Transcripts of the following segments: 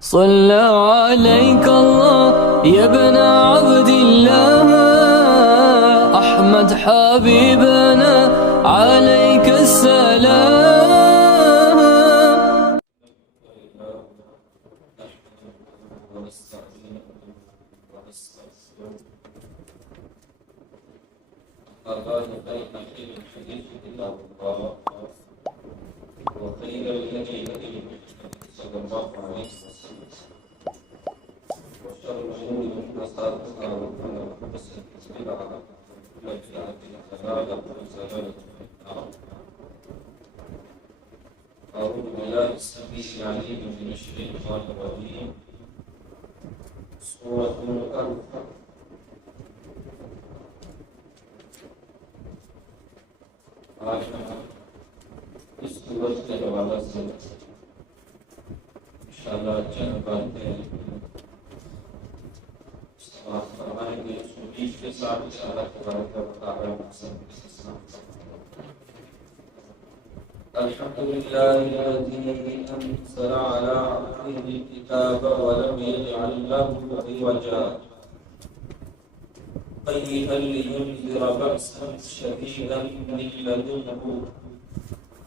صلى عليك الله يا ابن عبد الله أحمد حبيبنا عليك السلام. وخير الهدي هدي محمد صلى الله عليه وسلم وشر الأمور محدثاتها وكل محدثة بدعة وكل بدعة ضلالة وكل ضلالة في النار. أعوذ بالله السميع العليم من الشيطان الرجيم. سورة الكهف. آج ہم اس سورت کے حوالہ سے انشاءاللہ چند باتیں استفاد فرمائیں گے. اس بیچ کے ساتھ انشاءاللہ تبارک و تعالی مقصد الحمد لله الذي أنزل على عبده الكتاب ولم يجعل له عوجا قيما لينذر بأسا شديدا من لدنه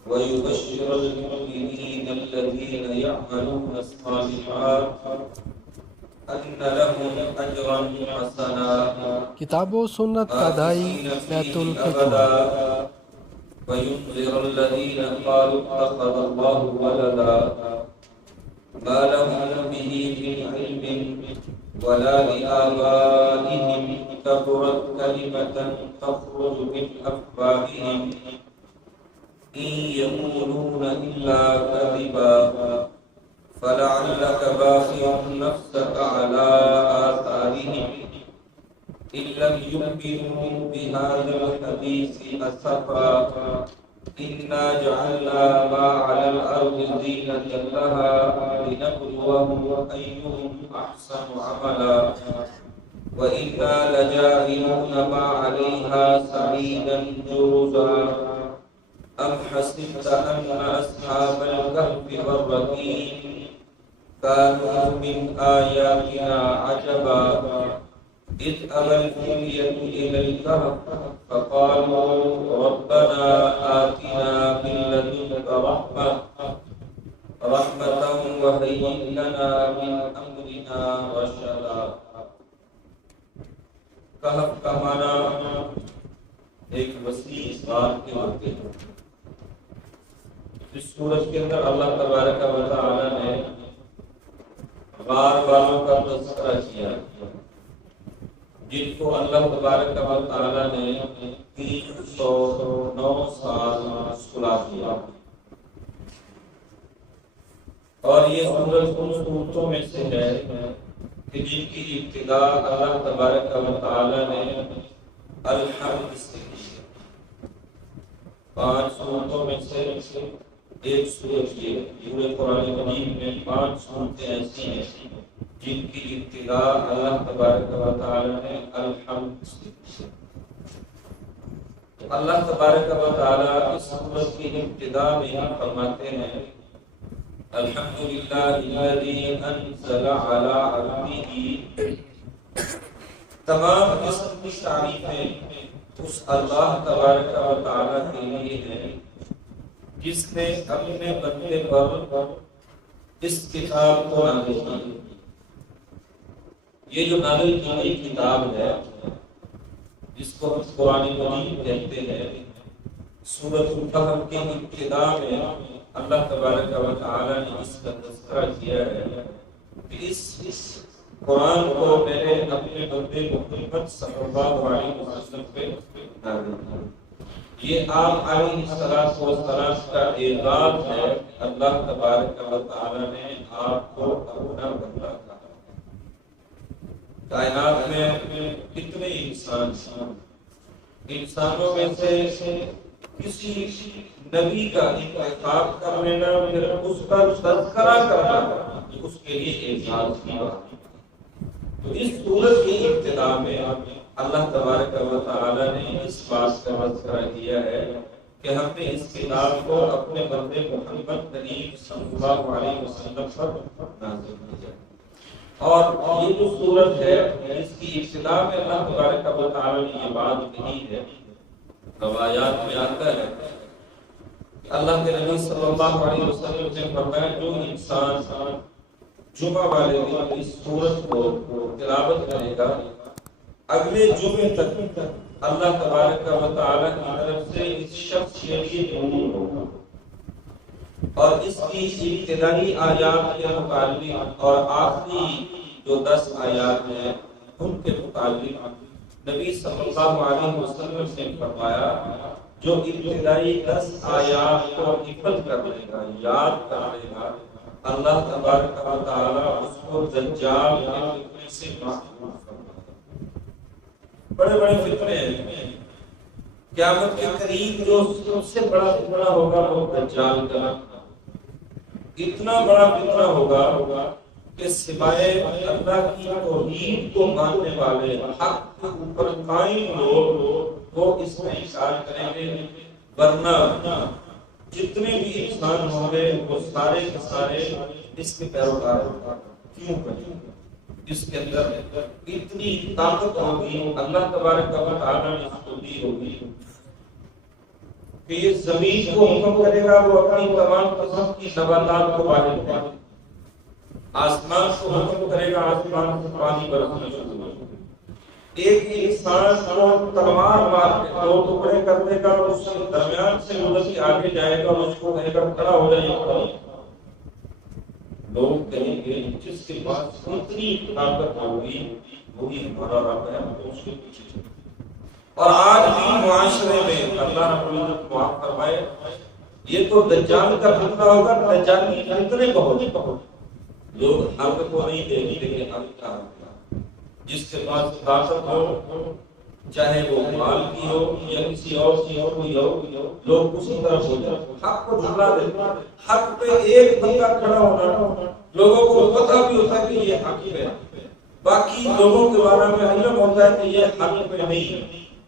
ويبشر المؤمنين الذين يعملون الصالحات أن لهم أجرا حسنا کتاب و سنت کا دائی بیت الحکمہ. وينذر الذين قالوا اتخذ الله ولدا ما لهم به من علم ولا لآبائهم كبرت كلمة تخرج من أفواههم إن يقولون إلا كذبا فلعلك باخع نفسك على آثارهم إن لم يؤمنوا بهذا الحديث أسفا إنا جعلنا ما على الأرض زينة لها لنبلوهم أيهم أحسن عملا وإنا لجاعلون ما عليها صعيدا جرزا أم حسبت أن أصحاب الكهف والرقيم كانوا من آياتنا عجبا إذ أوى الفتية إلى الكهف فقالوا ربنا آتنا من لدنك رحمة وهيئ لنا من أمرنا رشدا. کہف کا معنی ایک وسیع اسرار کے ہوتے ہیں. اس سورج کے اندر اللہ تبارک و تعالی نے غار والوں کا تذکرہ کیا جن کو اللہ تبارک و تعالی نے 309 سال سلا دیا. اور یہ سورج ان صورتوں میں سے ہے کہ جن کی ابتدا اللہ تبارک و تعالی نے الحمد سے کی. 5 صورتوں میں سے ایک صورت یہ پورے قرآن مجید میں 5 صورتیں ایسی ہیں جن کی ابتدا اللہ تبارک و تعالی نے الحمد سے کی. اللہ تبارک و تعالی اس سورت کی ابتدا میں ہی فرماتے ہیں الحمدللہ الذی انزل علی عبدہ. تمام قسم کی تعریفیں اس اللہ تبارک و تعالی کے لیے ہیں جس نے اپنے بندے پر اس کتاب کو نازل کیا. یہ جو نازل کی گئی کتاب ہے جس کو ہم قرآن مجید کہتے ہیں، سورۃ الکہف کے ابتدا میں اللہ تبارک و تعالی نے اس کا تذکرہ کیا ہے کہ اس قرآن کو میں نے اپنے بندے محمد صلی اللہ علیہ وسلم پہ نازل کیا. یہ آپ علیہ الصلوۃ والسلام کا اعزاز ہے. اللہ تبارک و تعالی نے آپ کو اپنا بندہ کہا. کائنات میں کتنے انسانوں میں سے کسی نبی کا انتخاب کر لینا پھر اس کا تذکرہ کرنا اس کے لیے اعزاز کی بات. تو اس سورت کی ابتدا میں اللہ تبارک و تعالی نے اس بات کا تذکرہ کیا ہے کہ ہم نے اس کتاب کو اپنے بندے محمد کریم صلی اللہ علیہ وسلم پر نازل کیا۔ اور یہ جو سورت ہے اس کی ابتدا میں اللہ تبارک و تعالی نے یہ بات کہی ہے، روایات میں آتا ہے کہ اللہ کے نبی صلی اللہ علیہ وسلم نے فرمایا جو انسان جمعہ والے دن اس سورت کو تلاوت کرے گا اگلے جمعے تک اللہ تبارک و تعالی کی طرف سے اس شخص کے لیے نور ہوگا، اور اس کی ابتدائی آیات کے متعلق اور آخری جو 10 آیات ہیں ان کے متعلق نبی صلی اللہ علیہ وسلم نے فرمایا جو ابتدائی 10 آیات کو حفظ کر لے گا، یاد کر لے گا، اللہ تبارک و تعالی اس کو دجال کے فتنے سے محفوظ فرمائے گا۔ بڑے بڑے فتنے ہیں، قیامت کے قریب جو سب سے بڑا فتنہ ہوگا وہ دجال کا، اتنا بڑا فتنہ ہوگا کہ سوائے اللہ کی توحید کو ماننے والے حق کے اوپر قائم لوگ وہ اس میں انکار کریں گے، ورنہ جتنے بھی انسان ہوں گے وہ سارے کے سارے اس کے پیروکار ہوں گے۔ کیوں کریں؟ اس کے اندر اتنی طاقت ہوگی، اللہ تبارک و تعالی نے اس کو دی ہوگی کہ یہ زمین کو حکم کرے گا وہ اپنی تمام قسم کی نباتات کو باہر کرے، آسمان کو حکم کرے گا آسمان سے پانی برسنا شروع ہو جائے، ایک انسان کو تلوار مار کے 2 ٹکڑے کر دے گا اور اس کے درمیان سے گزر کے آگے جائے گا اور اس کو کہے گا کھڑا ہو جائے، کھڑا ہو۔ لوگ کہیں گے جس کے پاس اتنی طاقت ہوگی وہی ہمارا رب ہے، ہم اس کے پیچھے چلیں۔ اور آج بھی معاشرے میں اللہ رب العزت معاف فرمائے یہ تو دجال کا فتنہ ہوگا، دجالی فتنے بہت لوگ حق کو نہیں دیکھتے کہ حق کا حق، جس کے پاس طاقت ہو چاہے وہ مال کی ہو یا کسی اور چیز کوئی ہو، لوگ اسی طرف ہو جائیں، حق کو جھٹلا دیتے، حق پہ ایک بندہ کھڑا ہونا لوگوں کو پتہ بھی ہوتا ہے کہ یہ حق ہے، باقی لوگوں کے بارے میں علم ہوتا ہے کہ یہ حق پہ نہیں ہے،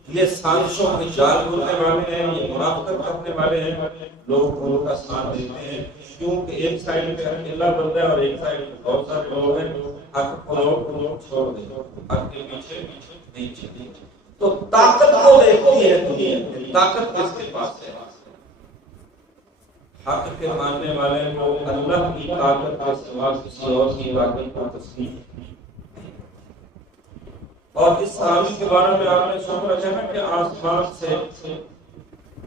یہ سازشوں کے جال بولنے والے ہیں، یہ منافقت کرنے والے ہیں، لوگ ان کا ساتھ دیتے ہیں کیونکہ ایک سائیڈ پہ اکیلا بندہ ہے اور ایک سائیڈ پہ بہت سارے لوگ ہیں، حق کو لوگ چھوڑ دیں، حق کے پیچھے نہیں چلیں۔ تو طاقت کو دیکھتی ہے دنیا، طاقت کس کے پاس ہے؟ حق کے ماننے والے کو اللہ کی طاقت کے سوا کسی اور کی طاقت کو تسلیم نہیں۔ اور اس صحابی کے بارے میں آپ نے سن رکھا ہے نا کہ آسمان سے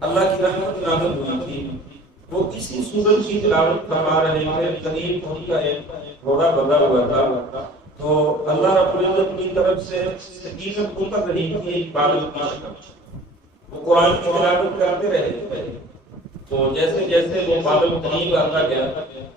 اللہ کی رحمت نازل ہوئی تھی، وہ اسی سورت کی تلاوت فرما رہے تھے، قریب ان کا ایک گھوڑا بندھا ہوا تھا، تو اللہ رب العزت کی طرف سے سکینت اتر رہی تھی ایک بادل کی شکل، وہ قرآن کی تلاوت کرتے رہے تھے، تو جیسے جیسے وہ بادل قریب آتا گیا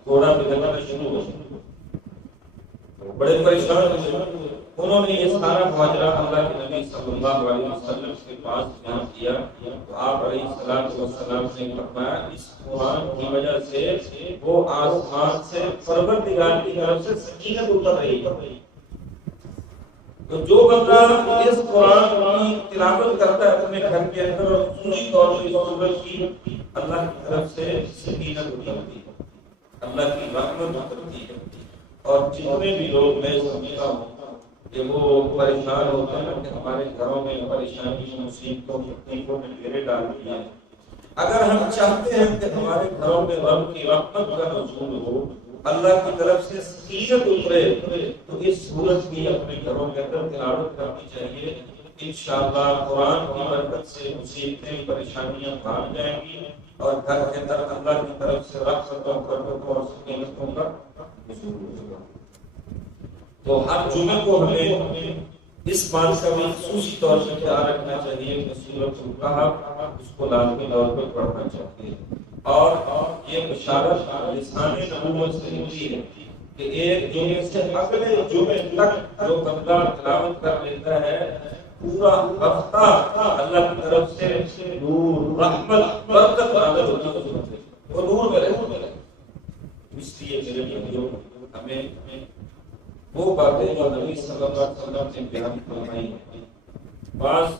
گھوڑا بگڑنا شروع ہو گیا، بڑے پریشان ہوئے، انہوں نے یہ سارا ماجرا اللہ کے نبی صلی اللہ علیہ وسلم کے پاس بیان کیا، تو آپ علیہ السلام نے فرمایا اس قرآن کی وجہ سے وہ آسمان سے پروردگار کی طرف سے سکینت اتر رہی ہے، تو جو بندہ اس قرآن کی تلاوت کرتا ہے اپنے گھر کے اندر اور خصوصی طور پر اس سورت کی، اللہ کی طرف سے سکینت اترتی ہے، اللہ کی رحمت اترتی ہے، اور جتنے بھی لوگ میں سمجھتا ہوں کہ وہ پریشان ہوتے ہیں کہ ہمارے گھروں میں پریشانی مصیبتوں تکلیفوں میں گھیرے ڈال دیا ہے، اگر ہم چاہتے ہیں کہ ہمارے گھروں میں رب کی رحمت کا نزول ہو، اللہ کی طرف سے سکینت اترے، تو اس سورت کی اپنے گھروں کے اندر تلاوت کرنی چاہیے، انشاءاللہ قرآن کی برکت سے مصیبتیں پریشانیاں بھاگ جائیں گی اور گھر کے اندر اللہ کی طرف سے رحمتوں برکتوں اور سکینتوں کا نزول ہوگا۔ تو ہر جمعے کو ہمیں اس بات کا بھی خصوصی طور سے خیال رکھنا چاہیے کہ سورۃ الکہف اس کو لازمی طور پر پڑھنا چاہیے، اور یہ بشارت لسان نبوت سے ملتی ہے کہ ایک جمعے سے اگلے جمعے تک جو بندہ تلاوت کر لیتا ہے پورا ہفتہ اللہ کی طرف سے نور رحمت برکت نازل ہوتی ہے، وہ نور میں رہے۔ اس لیے میرے بھائیوں ہمیں وہ باتیں جو نبی صلی اللہ علیہ وسلم نے بیان فرمائی ہیں، بعض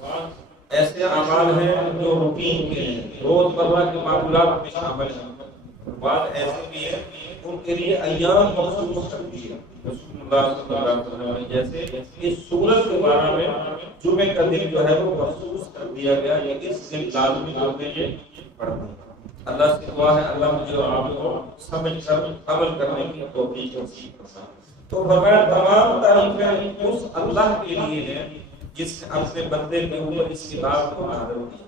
ایسے اعمال ہیں جو روٹین کے ہیں، روزمرہ کے معمولات میں شامل ہیں، بعض ایسے بھی ہیں ان کے لیے ایام مخصوص کر دی ہے رسول اللہ صلی اللہ علیہ وسلم نے، جیسے اس سورت کے بارے میں جمعے کا دن جو ہے وہ مخصوص کر دیا گیا کہ اس دن لازمی طور پہ یہ پڑھنا ہے۔ اللہ سے دعا ہے اللہ مجھے اور آپ کو سمجھ کر عمل کرنے کی توفیق نصیب فرمائے۔ تو فرمایا تمام تعریفیں اس اللہ کے لیے ہیں جس نے اپنے بندے کے اوپر اس کتاب کو نازل کیا،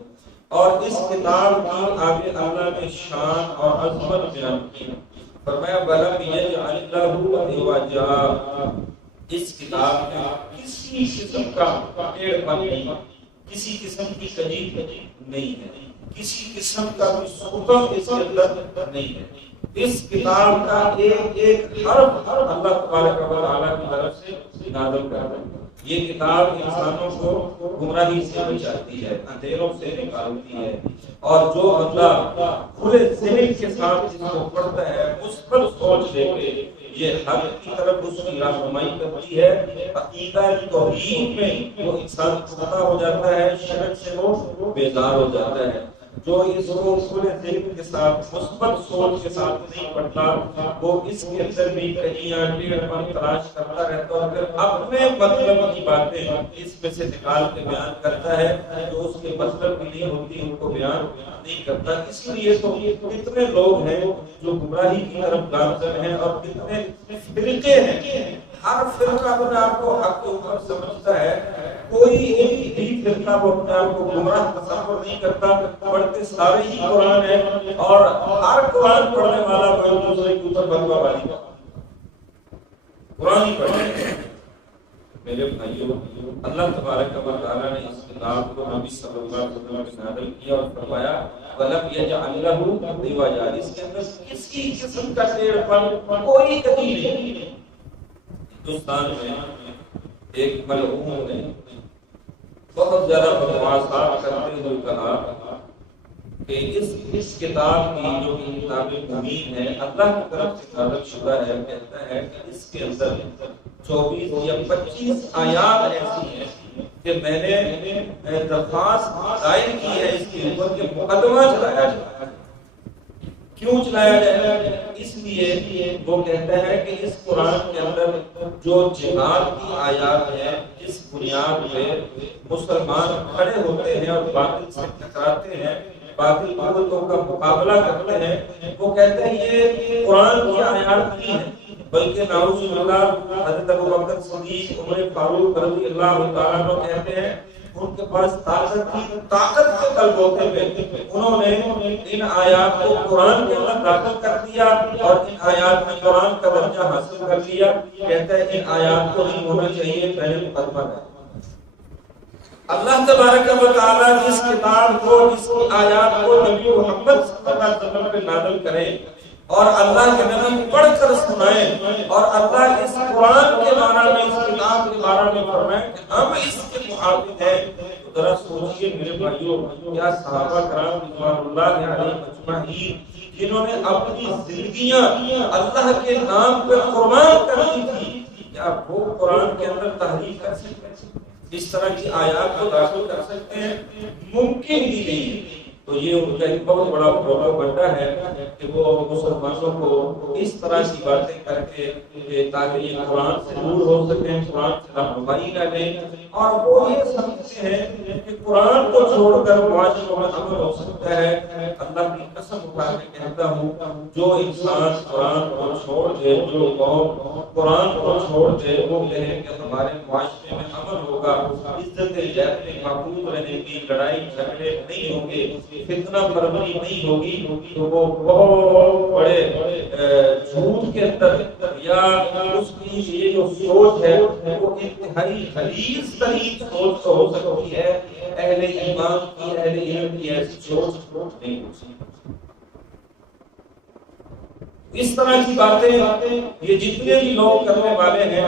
اور اس کتاب کی آگے اللہ نے شان اور عظمت بیان کی۔ فرمایا وَلَمْ يَجْعَلْ لَهُ عِوَجًا، اس کتاب میں کسی قسم کا ٹیڑھ پن نہیں، کسی قسم کی کجی نہیں ہے، کسی قسم کا بھی ستم اس کے اندر نہیں ہے۔ اس کتاب کا ایک ایک حرف اللہ تبارک و تعالیٰ کی طرف سے نازل کر رہا ہے۔ یہ کتاب انسانوں کو گمراہی سے بچاتی ہے، اندھیروں سے نکالتی ہے، اور جو بندہ کھلے ذہن کے ساتھ اس کو پڑھتا ہے، اس پر سوچ لے کے یہ حق کی طرف اس کی رہنمائی کرتی ہے۔ عقیدہ توحید میں وہ انسان پختہ ہو جاتا ہے، شرک سے وہ بیزار ہو جاتا ہے۔ جو اس کو کھلے ذہن کے ساتھ مثبت سوچ کے ساتھ نہیں پڑھتا، وہ اس کے اندر بھی کجیاں ٹیڑھ پن تلاش کرتا رہتا ہے، اور پھر اپنے مطلب کی باتیں اس میں سے نکال کے بیان کرتا ہے جو اس کے مطلب بھی نہیں ہوتی، ان کو بیان نہیں کرتا۔ اس لیے تو کتنے لوگ ہیں جو گمراہی کی طرف گامزن ہیں، اور کتنے فرقے ہیں۔ ہر فرقہ اپنے آپ کو حق کے اوپر سمجھتا ہے، کوئی ایک بھی فرقہ وہ اپنے آپ کو گمراہ تصور نہیں کرتا، پڑھتے سارے ہی قرآن ہے، اور ہر قرآن پڑھنے والا کوئی دوسرے کے اوپر بلوا والی قرآن ہی پڑھنے۔ میرے بھائیوں، اللہ تبارک و تعالیٰ نے اس کتاب کو نبی صلی اللہ علیہ وسلم میں نازل کیا اور فرمایا وَلَمْ يَجْعَلْ لَهُ عِوَجًا، اس کے اندر کسی قسم کا ٹیڑھ پن کوئی کمی نہیں۔ ہندوستان میں ایک ملعون نے بہت زیادہ بکواسات کرتے ہوئے کہا کہ اس کتاب کی جو کتاب مبین ہے اللہ کی طرف سے نازل شدہ ہے، کہتا ہے کہ اس کے اندر 24 یا 25 آیات ایسی ہیں کہ میں نے درخواست دائر کی ہے اس کے اوپر کہ مقدمہ چلایا جائے۔ کیوں چلایا جائے؟ اس لیے وہ کہتا ہے کہ اس قرآن کے اندر جو جہاد کی آیات ہیں، جس بنیاد پہ مسلمان کھڑے ہوتے ہیں اور باطل سے ٹکراتے ہیں، باطل قوتوں کا مقابلہ کرتے ہیں، وہ کہتے ہیں یہ قرآن کی آیات نہیں ہے، بلکہ نعوذ باللہ حضرت ابوبکر صدیق، عمر فاروق رضی اللہ تعالیٰ عنہ کہتے ہیں ان کے پاس طاقت تھی، طاقت کے قلب ہوتے ہوئے انہوں نے ان آیات کو قرآن کے اندر داخل کر دیا اور ان آیات میں قرآن کا درجہ حاصل کر لیا۔ کہتا ہے ان آیات کو نہیں ہونا چاہیے، پہلے مقدمہ ہے۔ اللہ تبارک و تعالیٰ جس کتاب کو، جس کی آیات کو نبی محمد صلی اللہ علیہ وسلم پہ نازل کرے اور اللہ کے نبی پڑھ کر سنائیں، اور اللہ اس قرآن کے بارے میں، اس کتاب کے بارے میں فرمائیں کہ ہم اس کے محافظ ہیں، تو ذرا سوچئے میرے بھائیوں، کیا صحابہ کرام رضوان اللہ علیہ مجمعین جنہوں نے اپنی زندگیاں اللہ کے نام پر قربان کر دی تھی، کیا وہ قرآن کے اندر تحریف کر سکتے ہیں؟ اس طرح کی آیات کو داخل کر سکتے ہیں؟ ممکن ہی نہیں۔ تو یہ ان کا ایک بہت بڑا پروپیگنڈا ہے کہ وہ مسلمانوں کو اس طرح کی باتیں کر کے تاکہ یہ قرآن سے دور ہو سکیں، قرآن سے رہنمائی نہ لیں، اور وہ یہ سمجھتے ہیں کہ قرآن کو چھوڑ کر معاشروں میں امن ہو سکتا ہے۔ اللہ کی قسم اٹھا کے کہتا ہوں، جو انسان قرآن کو چھوڑ دے، جو قوم قرآن کو چھوڑ دے، وہ کہے کہ ہمارے معاشرے میں امن ہوگا، عزت جہت محفوظ رہے گی، لڑائی جھگڑے نہیں ہوں گے، فتنہ پروری نہیں ہوگی، تو وہ بہت بڑے جھوٹ کے اندر، یا اس کی یہ جو سوچ ہے وہ انتہائی غلیظ ترین سوچ تو ہو سکتی ہے، اہل ایمان کی، اہل علم کی ایسی سوچ نہیں ہو سکتی۔ اس طرح کی باتیں یہ جتنے بھی لوگ کرنے والے ہیں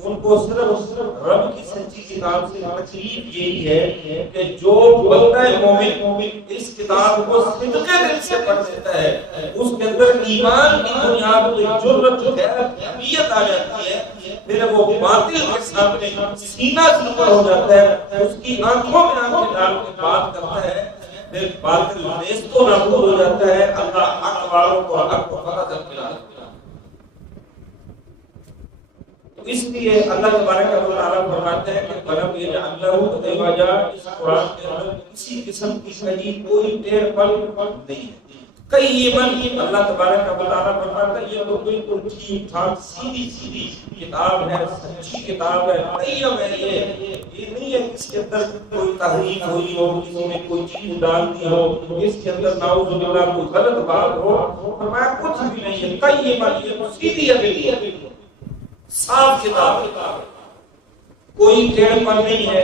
ان کو صرف رب کی سچی کتاب سے تکلیف یہی ہے کہ جو بندہ مومن اس کتاب کو صدقے دل سے پڑھ لیتا ہے، اس کے اندر ایمان کی بنیاد پہ جرت، غیرت، حمیت آ جاتی ہے، پھر وہ باطل کے سامنے سینہ سپر ہو جاتا ہے، اس کی آنکھوں میں آنکھیں ڈال کے بات کرتا ہے، پھر باطل نیست و نابود ہو جاتا ہے، اللہ حق والوں کو حق کو پتہ چلتا ہے۔ اس لیے اللہ تبارک و تعالیٰ فرماتے ہیں کہ فَلَمْ يَجْعَلْ لَهُ عِوَجًا، اس قرآن کے اندر کسی قسم کی کہیں کوئی ٹیڑھ پن نہیں ہے۔ قیماً اللہ تبارک و تعالیٰ فرماتا ہے یہ تو بالکل ٹھیک ٹھاک سیدھی سیدھی کتاب ہے، سچی کتاب ہے، قیم ہے۔ یہ نہیں ہے کہ اس کے اندر کوئی تحریف ہوئی ہو، کسی نے کوئی چیز ڈال دی ہو، اس کے اندر نعوذ باللہ کوئی غلط بات ہو، فرمایا کچھ بھی نہیں ہے۔ قیماً یہ سیدھی ہے، صاف کتاب، کوئی ٹیڑھ پن نہیں ہے۔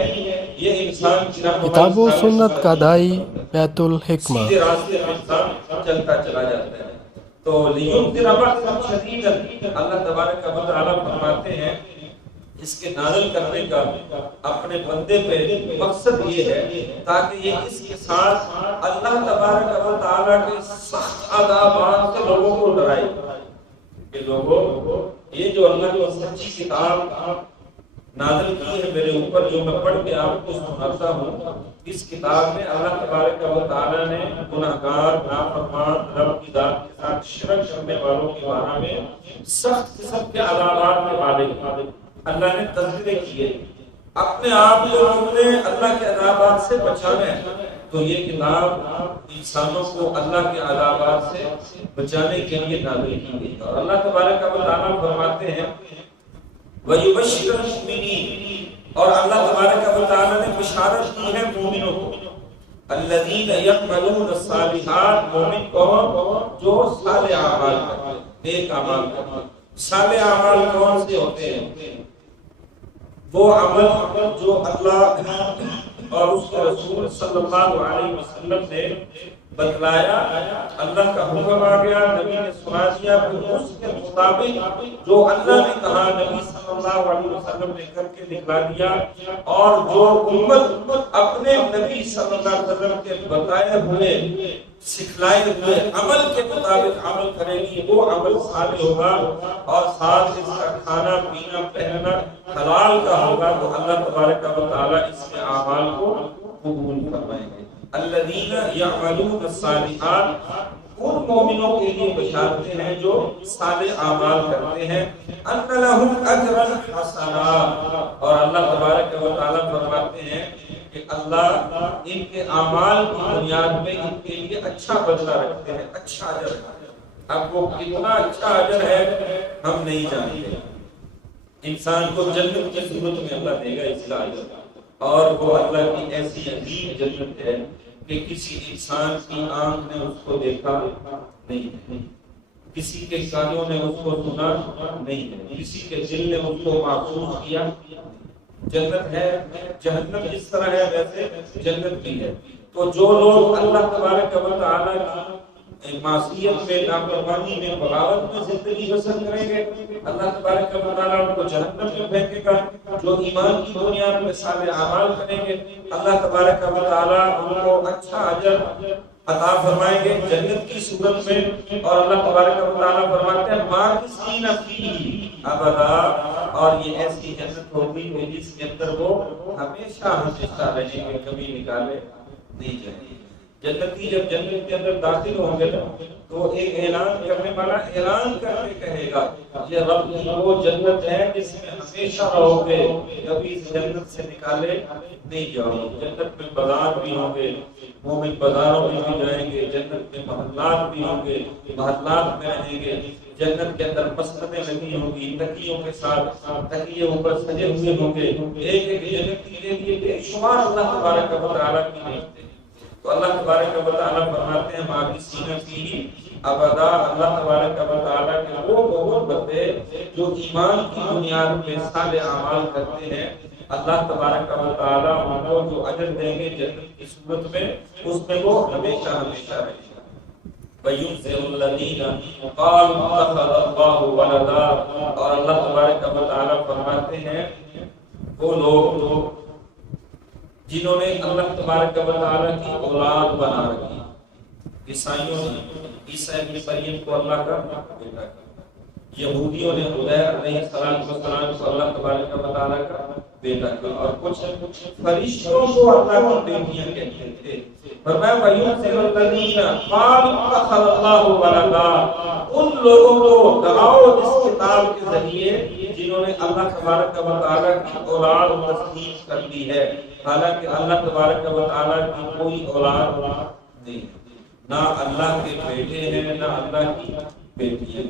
یہ انسان کی کتاب و سنت کا دائی بیت الحکمہ۔ سیدھے راستے میں انسان چلتا چلا جاتا ہے۔ تو لیونذر بأسا شدیدا، اللہ تبارک و تعالیٰ فرماتے ہیں اس کے نازل کرنے کا اپنے بندے پہ مقصد یہ ہے تاکہ یہ اس کے ساتھ اللہ تبارک و تعالیٰ کے سخت عذابات سے لوگوں کو ڈرائے کہ لوگوں یہ جو اللہ کی سچی کتاب نازل کی ہے میرے اوپر، جو میں پڑھ کے آپ کو سناتا ہوں، اس کتاب میں اللہ تبارک و تعالیٰ نے گناہگار، نافرمان رب کی ذات کے ساتھ شرک کرنے والوں کے بارے میں سخت قسم کے عذابات کے بارے میں اللہ نے تذکرے کیے۔ اپنے آپ کو اپنے اللہ کے عذابات سے بچانا ہے تو یہ کتاب انسانوں کو اللہ کے عذابات سے بچانے کے لیے نازل کی گئی۔ اور اللہ تبارک و تعالیٰ فرماتے ہیں وَيُبَشِّرُ الْمُؤْمِنِينَ، اور اللہ تبارک و تعالیٰ نے بشارت دی ہے مومنوں کو، الَّذِينَ يَعْمَلُونَ الصَّالِحَاتِ، مومن کون؟ جو صالح اعمال کرتے ہیں، نیک اعمال کرتے ہیں۔ صالح اعمال کون سے ہوتے ہیں؟ وہ عمل جو اللہ اور اس کے رسول صلی اللہ علیہ وسلم نے بتلایا، اللہ کا حکم آ گیا، نبی نے سنا دیا، پھر اس کے مطابق جو اللہ نے کہا نبی صلی اللہ علیہ وسلم نے کر کے دکھلا دیا، اور جو امت اپنے نبی صلی اللہ علیہ وسلم کے بتائے ہوئے سکھلائے ہوئے عمل کے مطابق عمل کرے گی، وہ عمل صالح ہوگا، اور ساتھ اس کا کھانا پینا پہننا حلال کا ہوگا، تو اللہ تبارک و تعالیٰ اس کے اعمال کو قبول فرمائیں گے۔ الذین یعملون الصالحات، ان مومنوں کے لیے بشارتیں ہیں جو صالح اعمال کرتے ہیں، ان لہم اجرا حسنا، اور اللہ تبارک و تعالیٰ فرماتے ہیں کہ اللہ ان کے اعمال کی بنیاد پہ ان کے لیے اچھا بدلہ رکھتے ہیں، اچھا اجر رکھتے ہیں۔ اب وہ کتنا اچھا اجر ہے ہم نہیں جانتے، انسان کو جنت کی صورت میں اللہ دے گا اس کا اجر، اور وہ اللہ کی ایسی عظیم جنت ہے کہ کسی انسان کی آنکھ نے اس کو دیکھا نہیں، کسی کے کانوں نے اس کو سنا نہیں ہے، کسی کے دل نے اس کو محسوس کیا۔ جنت ہے، جہنم جس طرح ہے ویسے جنت بھی ہے۔ تو جو لوگ اللہ تبارک و تعالیٰ کی معصیت میں، نافرمانی میں، بغاوت میں زندگی بسر کریں گے، اللہ تبارک و تعالیٰ ان کو جہنم میں پھینکے گا۔ جو ایمان کی بنیاد میں صالح اعمال کریں گے، اللہ تبارک و تعالیٰ ان کو اچھا اجر عطا فرمائیں گے جنت کی صورت میں، اور اللہ تبارک و تعالیٰ فرماتے ہیں ماکثین فیہ ابدا، اور یہ ایسی جنت ہوگی کہ جس کے اندر وہ ہمیشہ ہمیشہ رہیں گے، کبھی نکالے نہیں جائیں گے۔ جنتی جب جنت کے اندر داخل ہوں گے تو ایک اعلان کرنے والا اعلان کر کے کہے گا یہ رب کی وہ جنت ہے جس میں ہمیشہ رہو گے، کبھی اس جنت سے نکالے نہیں جاؤ گے۔ جنت میں بازار بھی ہوں گے، مومن بازاروں میں بھی جائیں گے، جنت میں محلات بھی ہوں گے، محلات میں رہیں گے، جنت کے اندر مسندیں لگی ہوں گی، تکیوں کے ساتھ تکیے اوپر سجے ہوئے ہوں گے، ایک ایک جنتی کے لیے بے شمار اللہ تبارک و تعالیٰ کی نعمتیں۔ تو اللہ تبارک و تعالیٰ فرماتے ہیں ماکثین فیہ ابدا، اللہ تبارک و تعالیٰ کے وہ بندے جو ایمان کی بنیاد پہ صالح اعمال کرتے ہیں، اللہ تبارک و تعالیٰ ان کو جو اجر دیں گے جنت کی صورت میں، اس میں وہ ہمیشہ ہمیشہ رہیں گے۔ وَيُنذِرُ الَّذِينَ قَالُوا اتَّخَذَ اللَّهُ وَلَدًا، اور اللہ تبارک و تعالیٰ فرماتے ہیں وہ لوگ جنہوں نے اللہ تبارک و تعالیٰ کی اولاد بنا رکھی۔ عیسائیوں نے عیسیٰ ابن مریم کو اللہ کا بیٹا کہا، یہودیوں نے عزیر علیہ السلام کو اللہ اللہ تبارک و تعالیٰ کا بیٹا تھا، اور کچھ فرشتوں کو اللہ کی بیٹیاں کہتے تھے۔ فرمایا وَيُنْزِلُ الَّذِينَ قَالُوا اتَّخَذَ اللَّهُ وَلَدًا، ان لوگوں کو ڈراؤ اس کتاب کے ذریعے جنہوں نے اللہ تبارک و تعالیٰ کی اولاد تسلیم کر لی ہے، حالانکہ اللہ تبارک و تعالیٰ کی کوئی اولاد نہیں، نہ اللہ کے بیٹے ہیں نہ اللہ کی بیٹی ہے،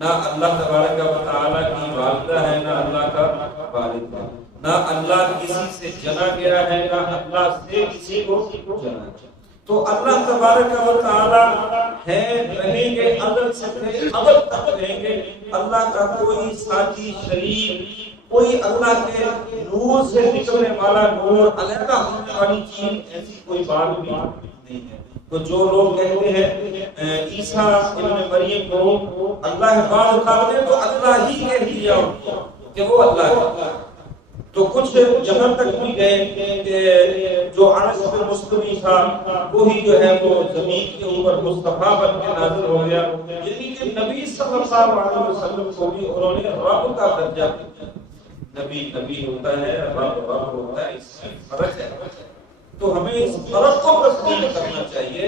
نہ اللہ تبارک و تعالیٰ کی والدہ ہے نہ اللہ کا والد ہے، نہ اللہ کسی سے جنا گیا ہے نہ اللہ سے کسی کو جنا گیا۔ تو اللہ تبارک و تعالیٰ ہے، رہیں گے، ازل سے تھے، ابد تک رہیں گے۔ اللہ کا کوئی ساتھی شریک، کوئی اللہ کے نور سے نکلنے والا نور، علیحدہ ہونے والی چیز، ایسی کوئی بات بھی نہیں ہے۔ تو جو لوگ کہتے ہیں عیسیٰ ابن مریم کو اللہ باز اٹھاتے ہیں، تو اللہ ہی کہہ دیا کہ وہ اللہ ہے۔ تو کچھ جہاں تک بھی گئے کہ جو عرش پر مستوی تھا وہی جو ہے وہ زمین کے اوپر مصطفیٰ بن کے نازل ہو گیا، یعنی کہ نبی صلی اللہ علیہ وسلم کو بھی انہوں نے رب کا درجہ دیا۔ نبی نبی ہوتا ہے، رب رب ہوتا ہے، اس میں فرق ہے۔ تو ہمیں اس فرق کو تسلیم کرنا چاہیے۔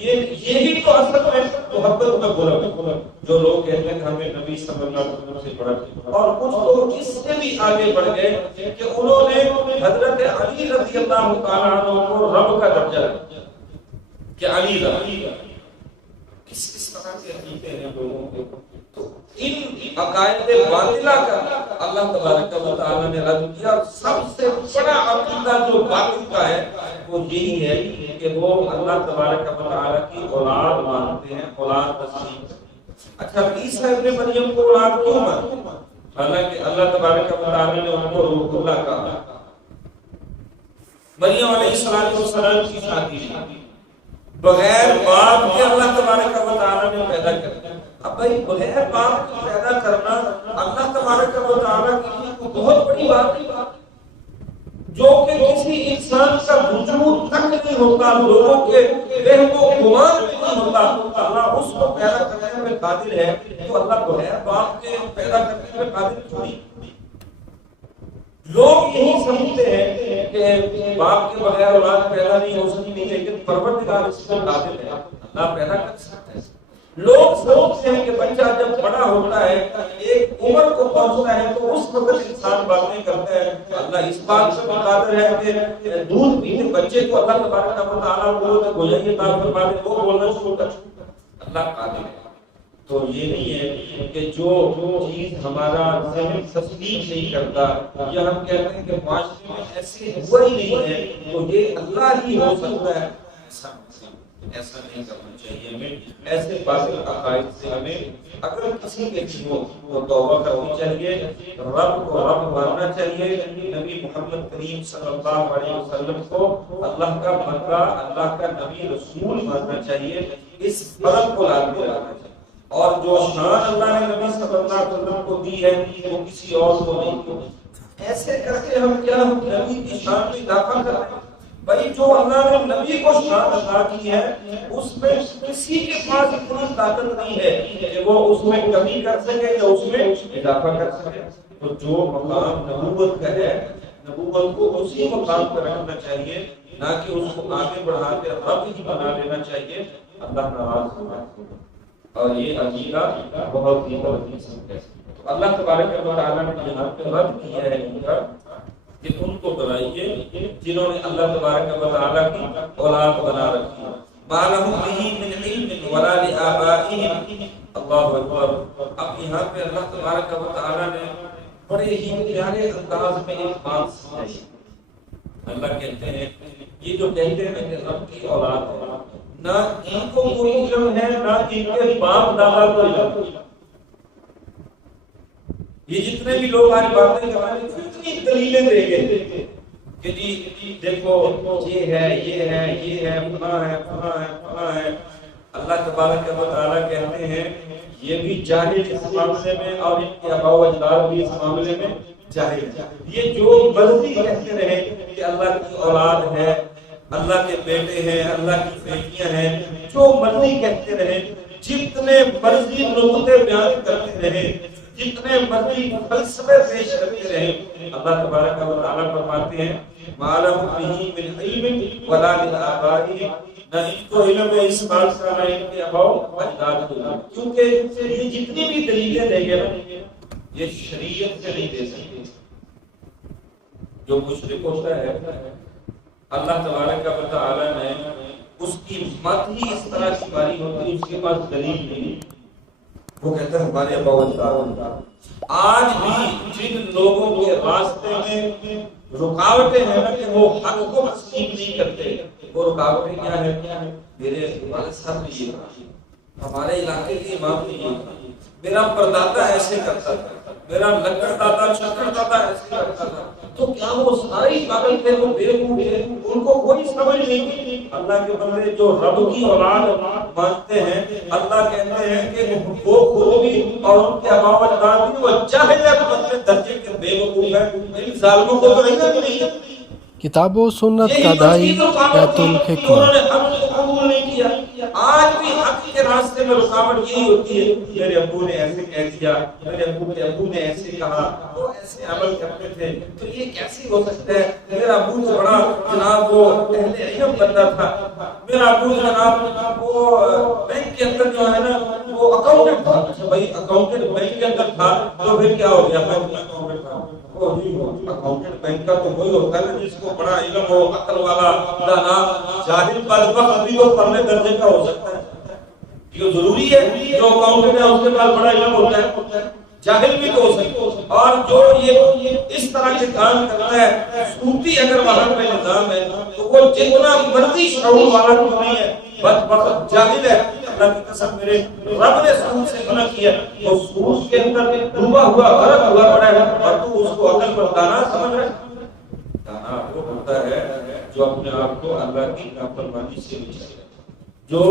یہی تو اصل میں محبت کا گرہ ہے، جو لوگ کہتے ہیں کہ ہمیں نبی صلی اللہ علیہ وسلم سے بڑا، اور کچھ لوگ اس سے بھی آگے بڑھ گئے کہ انہوں نے حضرت علی رضی اللہ تعالیٰ عنہ کو رب کا درجہ دیا کہ علی رب۔ کس طرح کے عقیدے ہیں لوگوں کے؟ تو ان عقائد باطلہ کا اللہ تبارک و تعالیٰ نے رد کیا۔ سب سے بڑا عقیدہ جو باطل کا ہے وہ یہی ہے کہ وہ اللہ تبارک و تعالیٰ کی اولاد مانتے ہیں، اولاد تسلیم۔ اچھا، عیسیٰ ابن مریم کو اولاد کیوں مانتے ہیں؟ حالانکہ اللہ تبارک و تعالیٰ نے ان کو روح اللہ کہا۔ مریم علیہ السلام کی شادی بغیر باپ کے اللہ تبارک و تعالیٰ نے پیدا کر دیا۔ اب بھائی بغیر باپ کو پیدا کرنا اللہ تبارک و تعالیٰ کے لیے کوئی بہت بڑی بات نہیں، جو کہ کسی انسان کا وجود تک نہیں ہوتا، لوگوں کے وہم و گمان میں نہیں ہوتا، اللہ اس کو پیدا کرنے میں قادر ہے، تو اللہ بغیر باپ کے پیدا کرنے میں قادر تھوڑی۔ لوگ یہی سمجھتے ہیں کہ باپ کے بغیر اولاد پیدا نہیں ہو سکتی، لیکن پروردگار اس میں قادر ہے، اللہ پیدا کر سکتا ہے۔ لوگ سوچتے ہیں کہ بچہ جب بڑا ہوتا ہے، ایک عمر کو پہنچتا ہے، تو اس وقت انسان باتیں کرتا ہے۔ اللہ اس بات سے قادر ہے کہ دودھ پیتے بچے کو اللہ تبارک و تعالیٰ بولے تو گویا تھا فرما دے، وہ بولنا شروع کر، اللہ قادر ہے۔ تو یہ نہیں ہے کہ جو چیز ہمارا ذہن تسلیم نہیں کرتا، یا ہم کہتے ہیں کہ معاشرے میں ایسے ہوا ہی نہیں ہے تو یہ اللہ ہی ہو سکتا ہے، ایسا نہیں کرنا چاہیے۔ ہمیں ایسے باطل عقائد سے ہمیں اگر کسی کے لیے ہو تو توبہ کرنی چاہیے، رب کو رب ماننا چاہیے، نبی محمد کریم صلی اللہ علیہ وسلم کو اللہ کا بندہ، اللہ کا نبی رسول ماننا چاہیے، اس فرق کو لازمی رکھنا چاہیے۔ اور جو شان اللہ نے نبی صلی اللہ علیہ وسلم کو دی ہے وہ کسی اور کو نہیں دی۔ ایسے کر کے ہم کیا نبی کی شان میں اضافہ کر رہے ہیں؟ بھائی جو اللہ نے نبی کو شان عطا کی ہے اس میں کسی کے پاس اتنی طاقت نہیں ہے کہ وہ اس میں کمی کر سکے یا اس میں اضافہ کر سکے۔ تو جو مقام نبوت کا ہے، نبوت کو اسی مقام پر رکھنا چاہیے، نہ کہ اس کو آگے بڑھا کے رب ہی بنا لینا چاہیے، اللہ ناراض ہوگا۔ اور یہ عقیدہ بہت ہی غلط قسم ہے۔ تو اللہ تبارک و تعالیٰ نے یہاں پہ رد کیا ہے کہ ان کو ڈرائیے جنہوں نے اللہ تبارک و تعالیٰ کی اولاد بنا رکھی ہے۔ مَا لَهُم بِهِ مِنْ عِلْمٍ وَلَا لِآبَائِهِمْ۔ اللہ اکبر۔ اب یہاں پہ اللہ تبارک و تعالیٰ نے بڑے ہی پیارے انداز میں ایک بات سنائی۔ اللہ کہتے ہیں یہ جو کہتے ہیں کہ رب کی اولاد ہے، نہ ان کو کوئی علم ہے نہ ان کے باپ دادا کو علم ہے۔ یہ جتنے بھی لوگ آج باتیں کر رہے ہیں اتنی دلیلیں دیں گے کہ جی دیکھو یہ ہے یہ ہے یہ ہے فلاں ہے فلاں ہے فلاں ہے۔ اللہ تبارک و تعالیٰ کہتے ہیں یہ بھی جاہل اس معاملے میں، اور ان کے آباء و اجداد بھی اس معاملے میں جاہل ہے۔ یہ جو مرضی کہتے رہے کہ اللہ کی اولاد ہے، اللہ کے بیٹے ہیں، اللہ کی بیٹیاں ہیں، جو مرضی کہتے رہے، جتنے مرضی نقطے بیان کرتے رہے، جتنے مرضی فلسفے پیش کرتے رہے، اللہ تبارک و تعالیٰ فرماتے ہیں مَا لَهُم بِهِ مِنْ عِلْمٍ وَلَا لِآبَائِهِمْ، نہ ان کو علم ہے اس بات کا نہ ان کے آباء و اجداد کو، کیونکہ یہ جتنی بھی دلیلیں دیں گے نا یہ شریعت سے نہیں دے سکتے۔ جو مشرک ہوتا ہے اللہ تبارک و تعالیٰ نے اس کی مت ہی اس طرح کی باری ہوتی ہے، اس کے پاس دلیل نہیں، وہ کہتا ہے ہمارے آباء و اجداد۔ آج بھی جن لوگوں کے راستے میں رکاوٹیں ہیں نا کہ وہ حق کو تسلیم نہیں کرتے، وہ رکاوٹیں کیا ہے؟ میرے والد صاحب نے یہ کہا، ہمارے علاقے کے امام نے یہ کہا، میرا پردادا ایسے کرتا تھا، میرا لکڑ دادا چکر دادا ایسے کرتا تھا، تو کیا وہ سارے پاگل تھے، وہ بیوقوف تھے؟ ان کو کوئی سمجھ نہیں تھی۔ اللہ کے بندے جو رب کی اولاد مانتے ہیں، اللہ کہتے ہیں کہ وہ خود بھی اور ان کے آباء و اجداد بھی وہ جاہل اپنے درجے کے بیوقوف ہیں، ان ظالموں کو تو علم نہیں ہے۔ کتاب و سنت کا دائی بیت الحکمہ۔ انہوں نے حق کو قبول نہیں کیا۔ آج بھی حق کے راستے میں رکاوٹ یہی ہوتی ہے، میرے ابو نے ایسے کہہ دیا، میرے ابو کے ابو نے ایسے کہا، وہ ایسے عمل کرتے تھے، تو یہ کیسے ہو سکتا ہے؟ میرا ابو تو بڑا جناب وہ اہل علم بندہ تھا، میرا ابو جناب وہ بینک کے اندر جو ہے نا وہ اکاؤنٹنٹ تھا۔ اچھا بھائی اکاؤنٹنٹ بینک کے اندر تھا تو پھر کیا ہو گیا؟ میں اکاؤنٹنٹ تھا۔ اکاؤنٹنٹ بینک کا تو وہی ہوتا ہے جس کو بڑا علم ہو، عقل والا، دانا۔ جاہل بدبخت بھی تو پرلے درجے کا ہو سکتا ہے، یہ ضروری ہے جو اکاؤنٹنٹ ہے اس کے پاس بڑا علم ہوتا ہے، جاہل بھی تو ہو سکتا ہے۔ اور جو یہ اس طرح کے کام کرتا ہے، صوفی اگر وہاں پہ نظام ہے تو وہ جتنا مرضی شعور والا تو نہیں ہے، بدبخت جاہل ہے۔ اللہ کی قسم میرے رب نے سود سے منع کیا، وہ سود کے اندر ڈوبا ہوا غرق ہوا پڑا ہے اور تو اس کو عقل پر دانا سمجھ رہا ہے۔ دانا وہ ہوتا ہے جو اپنے آپ کو اللہ کی نافرمانی سے بچائے، جو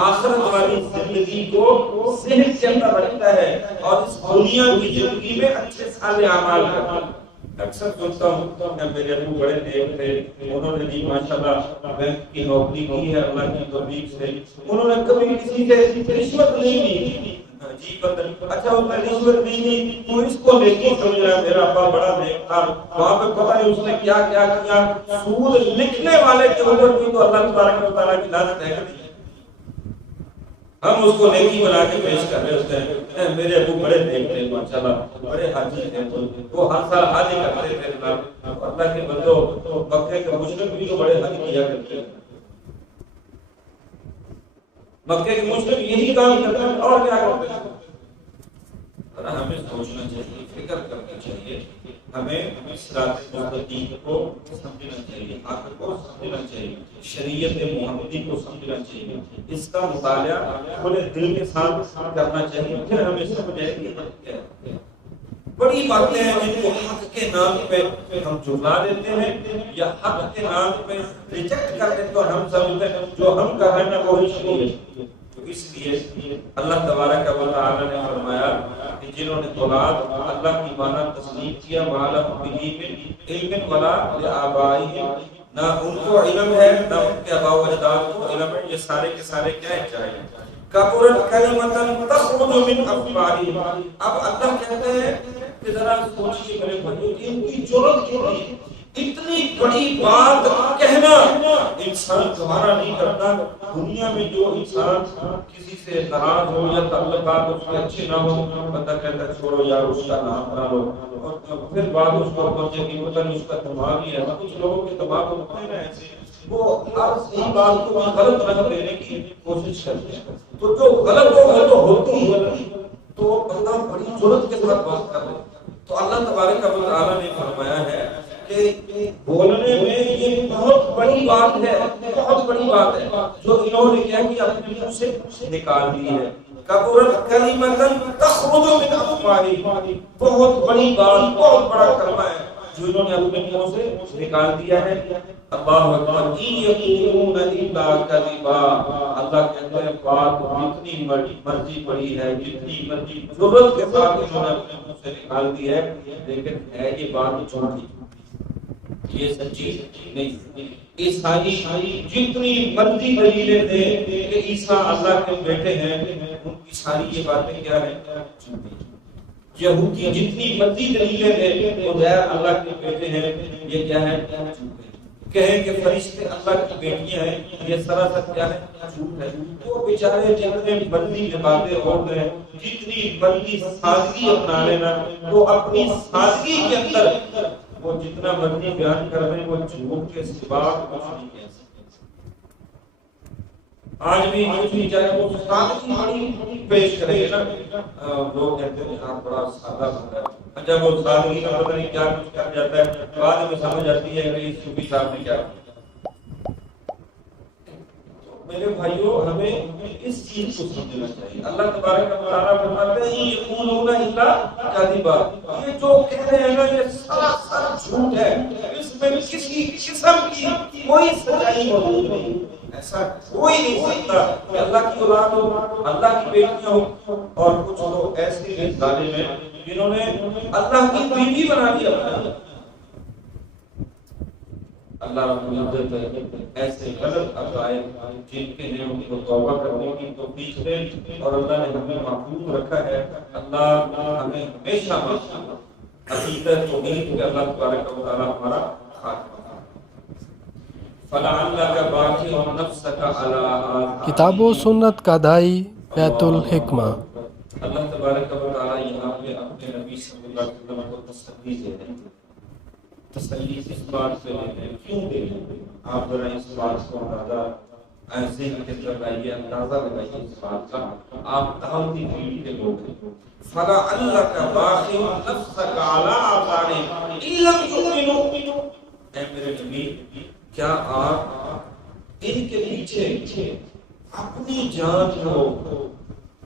آخرت والی زندگی کو ذہن کے اندر رکھتا ہے اور اس دنیا کی زندگی میں اچھے سارے اعمال کرتا ہے۔ اکثر سنتا ہوں میرے ابو بڑے نیک تھے، انہوں نے بھی ماشاءاللہ بینک کی نوکری کی ہے اللہ کی توفیق سے، انہوں نے کبھی کسی سے رشوت نہیں لی۔ جی اچھا اس نے رشوت نہیں لی تو اس کو نیکی سمجھ رہا ہے، میرا ابا بڑا نیک تھا، وہاں پہ پتہ نہیں اس نے کیا کیا کیا۔ سود لکھنے والے کے اوپر بھی تو اللہ تبارک و تعالیٰ کی لعنت ہے، ہم اس کو نیکی بنا کے پیش کر رہے ہوتے ہیں۔ میرے ابو بڑے نیک تھے ماشاءاللہ، بڑے حاجی تھے، وہ ہر سال حج کرتے تھے۔ اللہ کے بندو مکے کے مشرک بھی تو بڑے حج کیا کرتے ہیں، مکے کے مشرک یہی کام کرتے ہیں اور کیا کرتے ہیں۔ ہمیں سوچنا چاہیے، فکر کرنا چاہیے، ہمیں صراط مستقیم کو سمجھنا چاہیے، حق کو سمجھنا چاہیے، شریعت محمدی کو سمجھنا چاہیے، اس کا مطالعہ کھلے دل کے ساتھ کرنا چاہیے، پھر ہمیں سمجھ آئے گی حق کیا ہے۔ بڑی باتیں ہیں جن کو حق کے نام پہ ہم جھٹلا دیتے ہیں یا حق کے نام پہ ریجیکٹ کر دیتے تو ہم سمجھتے ہیں جو ہم کر رہے ہیں وہی شریعت۔ تو اس لیے اللہ تبارک و تعالی نے فرمایا کہ جنہوں نے اولاد اللہ کی مانند تسلیم کیا وَعَلَىٰ بِهِ عِلْمٍ وَلَا لِآبَائِهِمْ، نہ ان کو علم ہے نہ ان کے آباء و اجداد کو علم ہے، یہ سارے کے سارے کیا ہیں؟ جاہل۔ کَبُرَتْ کَلِمَةً تَخْرُجُ مِنْ أَفْوَاهِهِمْ۔ اب اللہ کہتے ہیں کہ ذرا سوچئے میرے بھائیو کہ ان کی جرأت کتنی، اتنی بڑی بات کہنا انسان گوارا نہیں کرتا۔ دنیا میں جو انسان کسی سے ناراض ہو یا تعلقات اس کے اچھے نہ ہو، بندہ کہتا ہے چھوڑو یار اس کا نام نہ لو، اور پھر بات اس کو پہنچے کہ پتہ نہیں اس کا دماغ ہی ہے۔ کچھ لوگوں کے دماغ ہوتے ہیں نا ایسے، وہ ہر صحیح بات کو غلط رنگ دینے کی کوشش کرتے ہیں، تو جو غلط ہو وہ تو ہوتی ہے، تو بندہ بڑی جرأت کے ساتھ بات کر رہے ہیں۔ تو اللہ تبارک و تعالیٰ نے فرمایا ہے کہ بولنے میں یہ بہت بڑی بات ہے، بہت بڑی بات ہے جو انہوں نے کیا کہ اپنے منہ سے نکال دی ہے۔ کبرت کلمۃ تخرج من افواہہم، بہت بڑی بات، بہت بڑا کلمہ ہے جو انہوں نے اپنے منہ سے نکال دیا ہے۔ اللہ اکبر، ان یقولون الا کذبا، اللہ کہتے ہیں بات جتنی مرضی پڑی ہے، جتنی مرضی ضرورت کے ساتھ انہوں نے اپنے منہ سے نکال دی ہے، لیکن ہے یہ بات جھوٹی، یہ سچی نہیں۔ عیسائی جتنی مرضی دلیلیں دے کہ عیسیٰ اللہ کے بیٹے ہیں، ان کی ساری یہ باتیں کیا ہیں؟ جھوٹی۔ یہودی جتنی مرضی دلیلیں دے عزیر اللہ کے بیٹے ہیں، یہ کیا ہے؟ کہیں کہ فرشتے اللہ کی بیٹیاں ہیں، یہ سراسر کیا ہے؟ جھوٹ ہے۔ وہ بیچارے جتنے مرضی باتیں ہو گئے، جتنی مرضی سادگی اپنا لینا، وہ اپنی سادگی کے اندر وہ جتنا مرضی بیان کر رہے ہیں، وہ جھوٹ کے سوا کچھ نہیں کہہ سکتے۔ آج بھی کچھ بھی چاہے وہ سادگی بڑی پیش کریں گے نا، لوگ کہتے ہیں آپ بڑا سادہ بندہ ہے، جب وہ سادگی کا پتہ نہیں کیا کچھ کر جاتا ہے، بعد میں سمجھ آتی ہے کہ اس صوفی صاحب نے کیا کیا۔ میرے بھائیوں، ہمیں اس چیز کو سمجھنا چاہیے۔ اللہ تبارک و تعالیٰ فرماتے ہیں یقولون الا کذبا، یہ جو کہہ رہے ہیں نا یہ سراسر جھوٹ ہے، اس میں کسی قسم کی کوئی سچائی موجود نہیں۔ ایسا کوئی نہیں سکتا کہ اللہ کی اولاد ہو، اللہ کی بیٹیاں ہو، اور کچھ لوگ ایسے بھی ظالم ہیں جنہوں نے اللہ کی بیوی بنا دیا اپنا۔ اللہ رب العزت ایسے غلط عقائد جن کے لیے ان کو توبہ کرنے کی توفیق دے، اور اللہ نے ہمیں محفوظ رکھا ہے۔ اللہ ہمیں ہمیشہ عقیدت توحید کے اللہ تبارک و تعالیٰ ہمارا خاتمہ۔ فَلَعَلَّكَ بَاخِعٌ نَفْسَكَ عَلَىٰ آثَارِهِمْ، کتاب و سنت کا دائی بیت الحکمہ۔ اللہ تبارک و تعالیٰ یہاں پہ اپنے نبی صلی اللہ علیہ وسلم کو تسلی دے رہے ہیں۔ تسلی اس بات سے دے رہے ہیں، کیوں دے رہے ہیں؟ آپ ذرا اس بات کو اندازہ ایسے ہی کے لگائیے، اندازہ لگائیے اس بات کا۔ آپ دعوتی پیڑھی کے لوگ ہیں۔ فَلَعَلَّكَ بَاخِعٌ نَفْسَكَ عَلَىٰ آثَارِهِمْ إِن لَّمْ يُؤْمِنُوا، اے میرے نبی کیا آپ ان کے پیچھے اپنی جان کو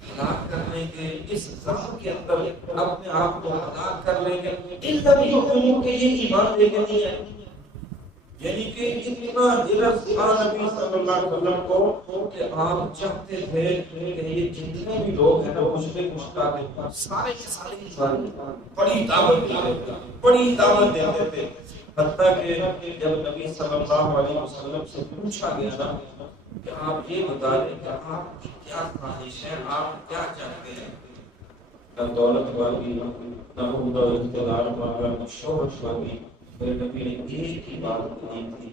ہلاک کرنے کے اس غم کے اندر اپنے آپ کو ہلاک کر لیں گے؟ ان لوگوں کے یہ ایمان لے کے نہیں ہے، یعنی کہ اتنا حرص تھا نبی صلی اللہ علیہ وسلم کو کہ آپ چاہتے تھے کہ یہ جتنے بھی لوگ ہیں نا مشرک مشتاق سارے کے سارے ایمان، بڑی دعوت دیتے تھے۔ حتیٰ کہ جب نبی صلی اللہ علیہ وسلم سے پوچھا گیا نا کہ آپ یہ بتا دیں کہ آپ کی کیا خواہش ہے، آپ کیا چاہتے ہیں؟ نہ دولت مانگی، نہ عہدہ و اقتدار مانگا، نہ شہرت مانگی، میرے نبی نے ایک ہی بات کہی تھی،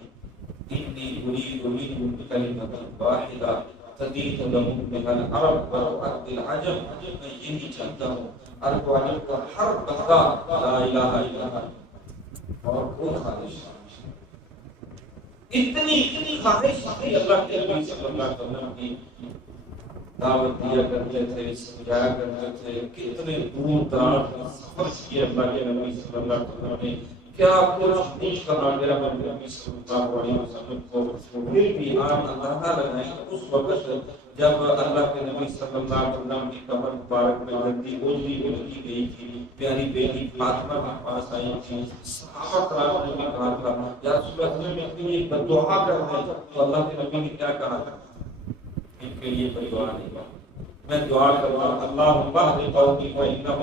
انی اريد منکم کلمۃ واحدہ تدین لکم بها العرب وتؤد العجم، میں یہی چاہتا ہوں عرب و عجم کا ہر بندہ لا الہ الا اللہ، اور کوئی خواہش اتنی خواہش تھی اللہ کے نبی صلی اللہ علیہ وسلم کی۔ دعوت دیا کرتے تھے، سمجھایا کرتے تھے، کتنے دور دراز سفر کیے اللہ کے نبی صلی اللہ علیہ وسلم نے، کیا کچھ نہیں کہا میرا نبی صلی اللہ علیہ وسلم کو، پھر بھی آپ اندازہ لگائیں اس وقت جب اللہ کے نبی صلی اللہ علیہ وسلم کی کمر مبارک میں گندی اوڑھی اڑی گئی تھی، پیاری بیٹی فاطمہ کے پاس آئی تھی، صحابہ کرام نے بھی کہا تھا یا رسول اللہ ہمیں اپنے لیے بددعا کر دیں، تو اللہ کے نبی نے کیا کہا تھا؟ ان کے لیے کوئی دعا نہیں کرتا، میں دعا کروں اللہم اہد قومی فانہم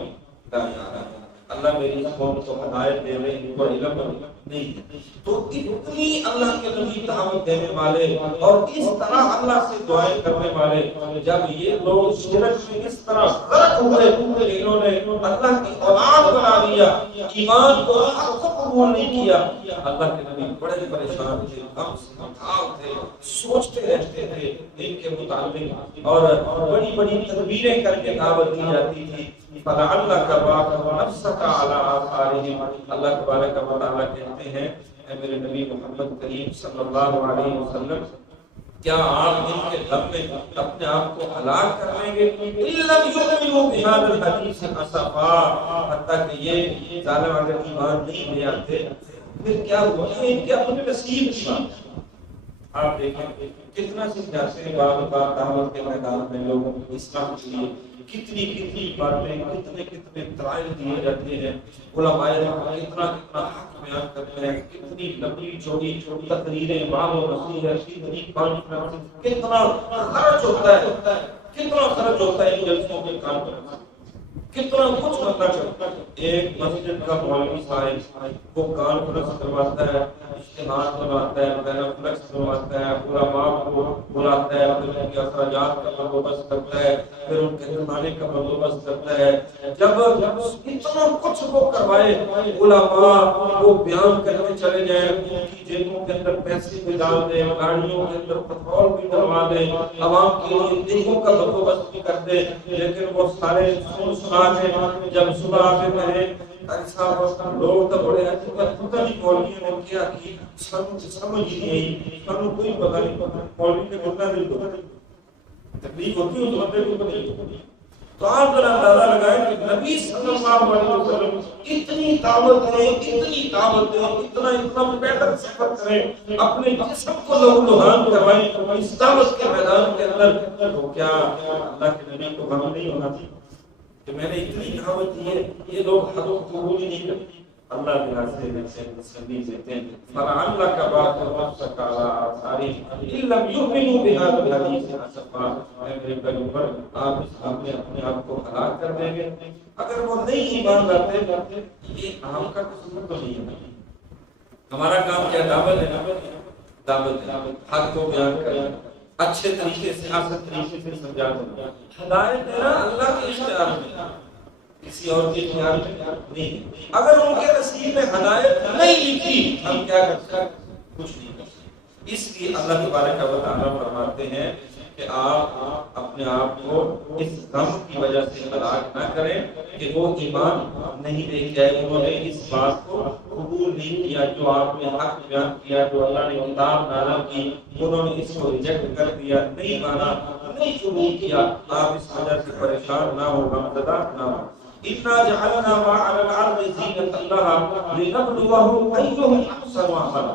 لا یعلمون، اللہ میری قوم کو ہدایت دے رہے ہیں، ان کو علم نہیں ہے۔ تو اتنی اللہ کے نبی دعوت دینے والے اور اس طرح اللہ سے دعائیں کرنے والے، جب یہ لوگ شرک میں اس طرح غرق ہوئے، انہوں نے اللہ کی اولاد بنا لیا، ایمان کو حق کو قبول نہیں کیا، اللہ کے نبی بڑے پریشان تھے، غم سے متاثر تھے، سوچتے رہتے تھے ان کے متعلق، اور بڑی بڑی تدبیریں کر کے دعوت دی جاتی تھی۔ فَلَعَلَّكَ بَاخِعٌ نَفْسَكَ عَلَىٰ آثَارِهِمْ، اللہ تبارک و تعالیٰ کہتے ہیں اے میرے نبی محمد کریم صلی اللہ علیہ وسلم کیا آپ ان کے غم میں اپنے آپ کو ہلاک کر لیں گے؟ إِن لَّمْ يُؤْمِنُوا بِهَٰذَا الْحَدِيثِ أَسَفًا، حتیٰ کہ یہ ظالم اگر ایمان نہیں لے آتے پھر کیا ہوا؟ یہ ان کے اپنے نصیب کی بات۔ آپ دیکھیں کتنا سمجھاتے ہیں بار بار دعوت کے میدان میں لوگوں کو اسلام کے لیے، کتنی باتیں، کتنے دلائل دیے جاتے ہیں، علماء کتنا حق بیان کرتے ہیں، کتنی لمبی چوڑی تقریریں، باب و نصیحت، کتنی کانفرنس، کتنا خرچ ہوتا ہے ان جلسوں کے کانفرنس، کتنا کچھ بندہ کرتا ہے. ایک مسجد کا مولوی صاحب وہ کانفرنس کرواتا ہے, اجتماعات کرواتا ہے, بین فلیکس کرواتا ہے, علماء کو بلاتا ہے, پھر ان کے اخراجات کا بندوبست کرتا ہے, پھر ان کے کھانے کا بندوبست کرتا ہے. جب اتنا کچھ وہ کروائے, علماء وہ بیان کرنے چلے جائیں, ان کی جیبوں کے اندر پیسے بھی ڈال دیں, گاڑیوں کے اندر پیٹرول بھی ڈلوا دیں, عوام کے لیے دیگوں کا بندوبست بھی کر دیں, لیکن وہ سارے سنا کے جب صبح آتے ہیں لوگ تو بڑے اچھے پتہ نہیں مولویوں نے کیا کی, سمجھ ہی نہیں, سانو کوئی پتہ نہیں. مولوی نے کتنا دل کو تکلیف ہوتی ہے اس بندے کو پتہ نہیں. تو آپ ذرا اندازہ لگائیں کہ نبی صلی اللہ علیہ وسلم اتنی دعوت ہے, اتنی دعوت ہے, اتنا پیدل سفر کریں, اپنے جسم کو لہو لہان کروائیں اس دعوت کے میدان کے اندر. تو کیا اللہ کے نبی کو غم نہیں ہونا چاہیے کہ میں نے اتنی دعوت دی ہے, یہ لوگ حق کو قبول ہی نہیں کرتے؟ اللہ کے راستے میں سے تسلی دیتے ہیں. فَلَعَلَّكَ بَاخِعٌ نَفْسَكَ عَلَىٰ آثَارِهِمْ إِن لَّمْ يُؤْمِنُوا بِهَٰذَا الْحَدِيثِ أَسَفًا. اے میرے پیغمبر, آپ اس کام میں اپنے آپ کو ہلاک کر دیں گے اگر وہ نہیں ایمان لاتے. یہ ہم کا قصور تو نہیں ہے. ہمارا کام کیا دعوت ہے, دعوت ہے, حق کو بیان کرنا, اچھے طریقے سے, آسان طریقے سے سمجھا دیں. ہدایت دینا اللہ کے اختیار میں, کسی اور کے اختیار میں نہیں. اگر ان کے نصیب میں ہدایت نہیں لکھی ہم کیا کر سکتے؟ کچھ نہیں کر سکتے. اس لیے اللہ تبارک و تعالیٰ فرماتے ہیں کہ آپ اپنے آپ کو اس غم کی وجہ سے ہلاک نہ کریں کہ وہ ایمان نہیں لے کے آئے, انہوں نے اس بات کو قبول نہیں کیا جو آپ نے حق بیان کیا, جو اللہ نے کتاب نازل کی, انہوں نے اس کو ریجیکٹ کر دیا, نہیں مانا, نہیں قبول کیا. آپ اس وجہ سے پریشان نہ ہو, غمزدہ نہ ہو. اِنَّا جَعَلْنَا مَا عَلَى الْأَرْضِ زِينَةً لَهَا لِنَبْلُوَهُمْ أَيُّهُمْ أَحْسَنُ عَمَلًا.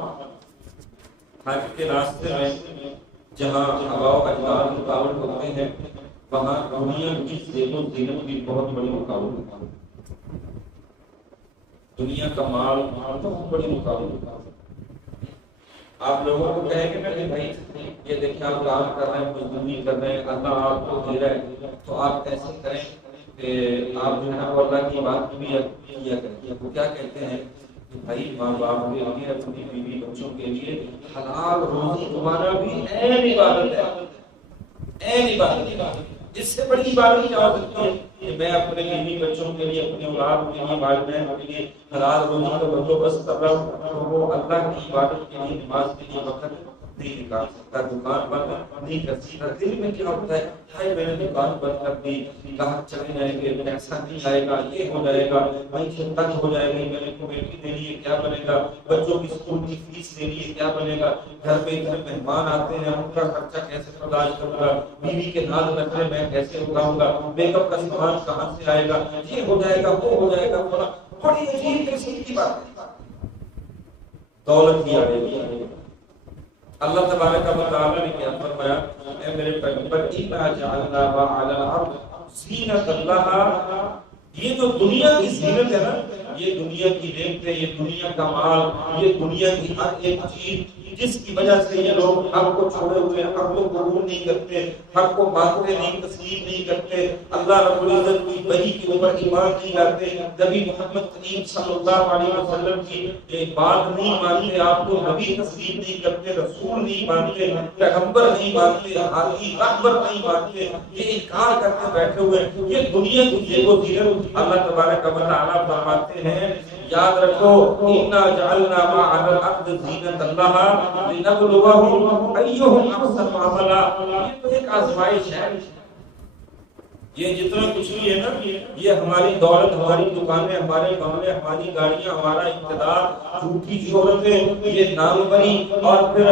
حق کے راستے میں جہاں ہوا و اجداد رکاوٹ ہوتے ہیں وہاں دنیا کی زیب و زینت بھی بہت بڑی رکاوٹ ہوتی ہے. دنیا کا مال بہت بڑی رکاوٹ ہوتا ہے. آپ لوگوں کو کہیں گے کہ بھائی یہ دیکھیں آپ کام کر رہے ہیں, مزدوری کر رہے ہیں, اللہ آپ کو دے رہا ہے, تو آپ ایسے کریں کہ آپ جو ہے نا اللہ کی بات بھی کیا کریں. وہ کیا کہتے ہیں کہ بھائی ماں باپ کے لیے, اپنی بیوی بچوں کے لیے حلال روزی کمانا بھی اہم عبادت ہے, اہم عبادت ہے. اس سے بڑی عبادت کیا ہو سکتی ہے کہ میں اپنے بیوی بچوں کے لیے, اپنے اولاد کے لیے, والدین کے لیے حلال روزی کا بندوبست کر رہا ہوں, تو وہ اللہ کی عبادت کے لیے, نماز کے لیے وقت نہیں نکال سکتا, دکان بند نہیں کر سکتا. دل میں کیا ہوتا ہے, ہائے میں نے دکان بند کر دی, گاہک چلے جائیں گے, پیسہ نہیں آئے گا, یہ ہو جائے گا, معیشت تنگ ہو جائے گی, میرے کو بیٹی دینی ہے کیا بنے گا, بچوں کی اسکول کی فیس دینی ہے کیا بنے گا, گھر پہ اتنے مہمان آتے ہیں ان کا خرچہ کیسے برداشت کروں گا, بیوی کے ناز نخرے میں کیسے اٹھاؤں گا, میک اپ کا سامان کہاں سے آئے گا, یہ ہو جائے گا, وہ ہو جائے گا. بڑی عجیب قسم کی بات ہے. دولت کی آگے اللہ تبارک و تعالیٰ نے کیا فرمایا, اے میرے پیغمبر اِنَّا جَعَلْنَا مَا عَلَى الْأَرْضِ زِينَةً لَهَا. یہ جو دنیا کی زینت ہے نا, یہ دنیا کی نعمتیں, یہ دنیا کا مال, یہ دنیا کی ہر ایک چیز جس کی وجہ سے یہ لوگ حق کو چھوڑے ہوئے, حق کو قبول نہیں کرتے, حق کو مانتے نہیں, تسلیم نہیں کرتے, اللہ رب العزت کی وحی کے اوپر ایمان نہیں لاتے, نبی محمد کریم صلی اللہ علیہ وسلم کی بات نہیں مانتے, آپ کو نبی تسلیم نہیں کرتے, رسول نہیں مانتے, پیغمبر نہیں مانتے, حاکی رہبر نہیں مانتے, یہ انکار کرتے بیٹھے ہوئے. یہ دنیا کی زیب و زینت اللہ تبارک و تعالیٰ فرماتے ہیں, یاد رکھو اِنَّا جَعَلْنَا مَا عَلَى الْأَرْضِ زِينَةً لَهَا لِنَبْلُوَهُمْ أَيُّهُمْ أَحْسَنُ عَمَلًا. یہ تو ایک آزمائش ہے. یہ جتنا کچھ بھی ہے نا, یہ ہماری دولت, ہماری دکانیں, ہمارے بنگلے, ہماری گاڑیاں, ہمارا اقتدار, جھوٹی شہرتیں, یہ نام بری اور پھر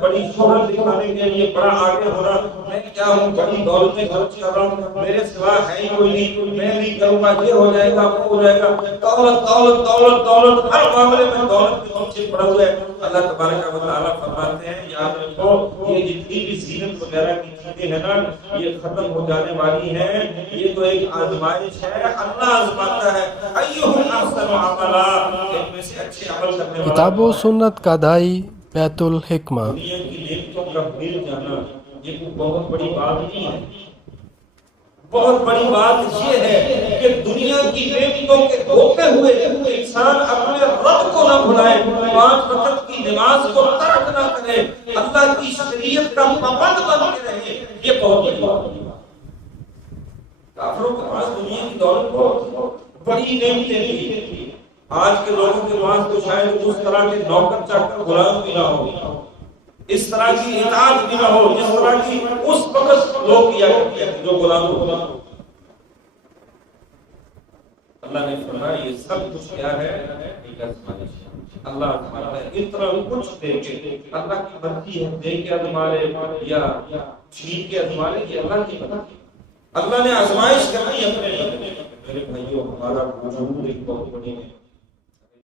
بڑی شہرت دکھانے کے لیے بڑا آگے ہونا, میں کیا ہوں, بڑی دولتیں خرچ کر رہا ہوں, میرے سوا ہے ہی کوئی نہیں, میں نہیں کروں گا, یہ ہو جائے گا, وہ ہو جائے گا. دولت دولت دولت دولت, ہر معاملے میں دولت کے پیچھے پڑا ہوا ہے. اللہ تبارک و تعالیٰ فرماتے ہیں, یاد رکھو یہ جتنی بھی زینت وغیرہ کی چیزیں ہیں نا, یہ ختم ہو جانے والی ہیں. یہ تو ایک آزمائش ہے, اللہ آزماتا ہے. ایہم احسن عملا, ان میں سے اچھے عمل کرنے والا. کتاب و سنت کا دائی بیت الحکمہ. دنیا کی نعمتوں کا بھول جانا یہ کوئی بہت بڑی بات نہیں ہے. بہت بڑی بات یہ ہے کہ دنیا کی نعمتوں کے ہوتے ہوئے انسان اپنے رب کو نہ بھلائے، 5 وقت کی نماز کو ترک نہ کرے، اللہ کی شریعت کا پابند بن کے رہے، یہ بہت بڑی بات ہے۔ کافروں کے پاس دنیا کی دولت بہت بڑی نعمتیں تھی، آج کے لوگوں کے پاس تو شاید اس طرح کے نوکر چاکر غلام بھی نہ ہو، اس طرح کی اطاعت بھی نہ ہو جس طرح کی اس وقت لوگ کیا کرتے ہیں جو غلام ہو۔ اللہ نے فرمایا یہ سب کچھ کیا ہے؟ ایک آزمائش ہے۔ اللہ فرماتا ہے اتنا کچھ دے کے اللہ کی مرضی ہے، دے کے آزمائے یا چھین کے آزمائے، یہ اللہ کی مرضی ہے۔ اللہ نے آزمائش کرنی ہے اپنے لیے۔ میرے بھائیوں، ہمارا وجود ایک بہت بڑی ہے۔